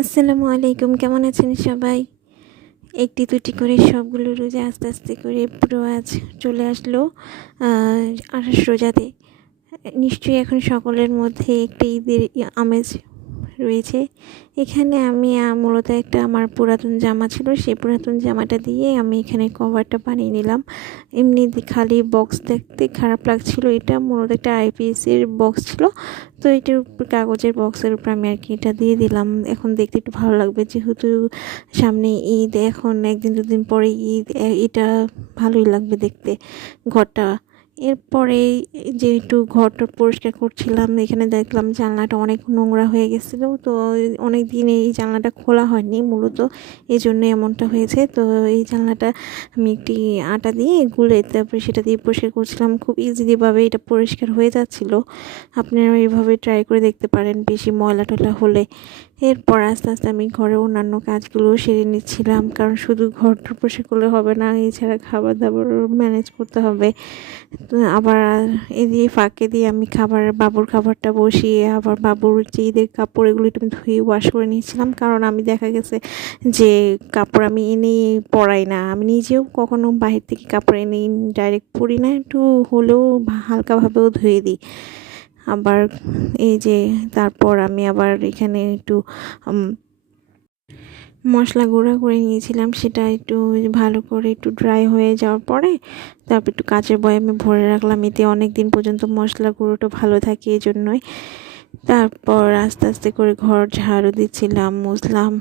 আসসালামু আলাইকুম, কেমন আছেন সবাই? একটি দুটি করে সবগুলো রোজা আস্তে আস্তে করে পুরো আজ চলে আসলো ২৮ রোজাতে। নিশ্চয়ই এখন সকলের মধ্যে একটা ঈদের আমেজ রয়েছে। এখানে আমি মূলত একটা আমার পুরাতন জামা ছিল, সেই পুরাতন জামাটা দিয়ে আমি এখানে কভারটা বানিয়ে নিলাম। এমনি খালি বক্স দেখতে খারাপ লাগছিল, এটা মূলত একটা আইপিএসের বক্স ছিল, তো এটার উপর কাগজের বক্সের উপর আমি আর কি এটা দিয়ে দিলাম। এখন দেখতে একটু ভালো লাগবে, যেহেতু সামনে ঈদ, এখন একদিন দুদিন পরে ঈদ, এটা ভালোই লাগবে দেখতে ঘরটা। এরপরে যে একটু ঘরটা পরিষ্কার করছিলাম, এখানে দেখলাম জানলাটা অনেক নোংরা হয়ে গেছিলো, তো অনেক দিন এই জানলাটা খোলা হয়নি, মূলত এই জন্য এমনটা হয়েছে। তো এই জানলাটা আমি একটি আটা দিয়ে গুলে তারপরে সেটা দিয়ে পরিষ্কার করছিলাম, খুব ইজিলিভাবে এটা পরিষ্কার হয়ে যাচ্ছিলো। আপনারা এইভাবে ট্রাই করে দেখতে পারেন বেশি ময়লা টয়লা হলে। এরপর আস্তে আস্তে আমি ঘরের অন্যান্য কাজগুলো সেরে নিচ্ছিলাম, কারণ শুধু ঘরটা পরিষ্কার করলে হবে না, এছাড়া খাবার দাবার ম্যানেজ করতে হবে। তো আবার এদিকে ফাঁকে দিয়ে আমি বাবুর খাবারটা বসিয়ে আবার বাবুর যে ঈদের কাপড় এগুলো একটু ধুয়ে ওয়াশ করে নিয়েছিলাম, কারণ আমি দেখা গেছে যে কাপড় আমি এনে পরাই না, আমি নিজেও কখনো বাহির থেকে কাপড় এনে ডাইরেক্ট পরি না, একটু হলেও হালকাভাবেও ধুয়ে দিই। আবার এই যে তারপর আমি আবার এখানে একটু মশলা গুঁড়া করে নিয়েছিলাম, সেটা একটু ভালো করে একটু ড্রাই হয়ে যাওয়ার পরে তারপর একটু কাঁচের বয়ামে ভরে রাখলাম, এতে অনেক দিন পর্যন্ত মশলা গুঁড়োটা ভালো থাকে এই জন্যই। তারপর আস্তে আস্তে করে ঘর ঝাড়ু দিচ্ছিলাম, মুছলাম।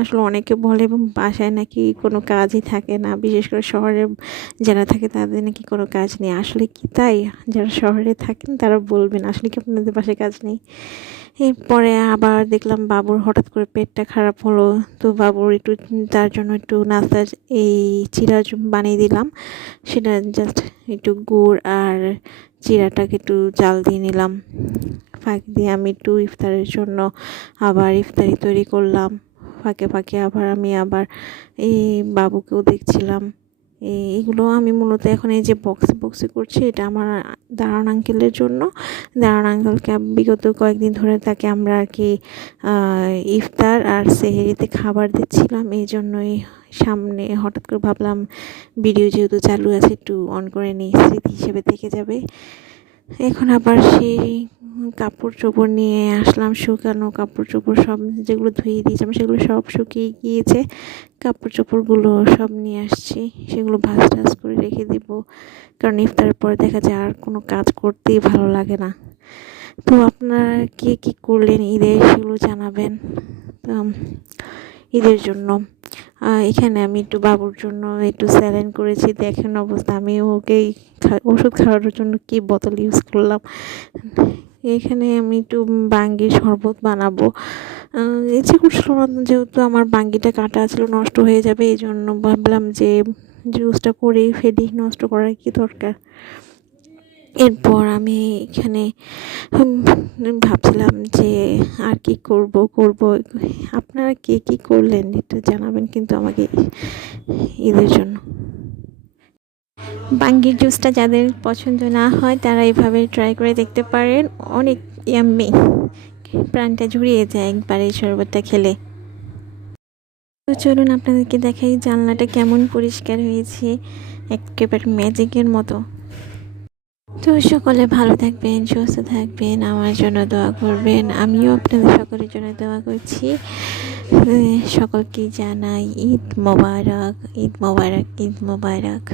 আসলে অনেকে বলে বাসায় নাকি কোনো কাজই থাকে না, বিশেষ করে শহরে যারা থাকে তাদের নাকি কোনো কাজ নেই। আসলে কি তাই? যারা শহরে থাকেন তারা বলবেন আসলে কি আপনাদের বাসায় কাজ নেই? এরপরে আবার দেখলাম বাবুর হঠাৎ করে পেটটা খারাপ হলো, তো বাবুর একটু তার জন্য একটু নাস্তা এই চিড়া বানিয়ে দিলাম। সেটা জাস্ট একটু গুড় আর চিড়াটাকে একটু জাল দিয়ে নিলাম। ফাঁকে দিয়ে আমি একটু ইফতারের জন্য আবার ইফতারি তৈরি করলাম। ফাঁকে ফাঁকে আবার আমি এই বাবুকেও দেখছিলাম। এগুলো আমি মূলত এখন এই যে বক্সে বক্সে করছি, এটা আমার দারোয়ান আঙ্কেলের জন্য। দারোয়ান আঙ্কেলকে বিগত কয়েকদিন ধরে তাকে আমরা আর কি ইফতার আর সেহরিতে খাবার দিচ্ছিলাম, এই জন্যই সামনে হঠাৎ করে ভাবলাম ভিডিও যেহেতু চালু আছে একটু অন করে নিই, স্মৃতি হিসেবে থেকে যাবে। এখন আবার সেই কাপড় চোপড় নিয়ে আসলাম, শুকানো কাপড় চোপড় সব যেগুলো ধুয়ে দিয়েছিলাম সেগুলো সব শুকিয়ে গিয়েছে, কাপড় চোপড়গুলো সব নিয়ে আসছি, সেগুলো ভাঁজ টাজ করে রেখে দিব, কারণ ইফতারের পরে দেখা যায় আর কোনো কাজ করতেই ভালো লাগে না। তো আপনারা কে কী করলেন ঈদে সেগুলো জানাবেন। তো ঈদের জন্য এখানে আমি একটু বাবুর জন্য একটু স্যালাইন করেছি, দেখেন অবস্থা, আমি ওকে ওষুধ খাওয়ানোর জন্য কি বোতল ইউজ করলাম। এখানে আমি একটু বাঙ্গির শরবত বানাবো, ইচ্ছে করছিল না, যেহেতু আমার বাঙ্গিটা কাটা ছিল নষ্ট হয়ে যাবে, এই জন্য ভাবলাম যে জুসটা করেই ফেলি, নষ্ট করার কি দরকার। এরপর আমি এখানে ভাবছিলাম যে আর কি করব। আপনারা কে কী করলেন একটু জানাবেন কিন্তু আমাকে ঈদের জন্য। বাঙ্গির জুসটা যাদের পছন্দ না হয় তারা এভাবে ট্রাই করে দেখতে পারেন, অনেক ইয়াম্মি, প্রাণটা জুড়িয়ে যায় একবার এই শরবতটা খেলে। তো চলুন আপনাদেরকে দেখাই জানলাটা কেমন পরিষ্কার হয়েছে, একেবারে ম্যাজিকের মতো। তো সকলে ভালো থাকবেন, সুস্থ থাকবেন, আমার জন্য দোয়া করবেন, আমিও আপনাদের সকলের জন্য দোয়া করছি। সকলকে জানাই ঈদ মোবারক, ঈদ মোবারক, ঈদ মোবারক।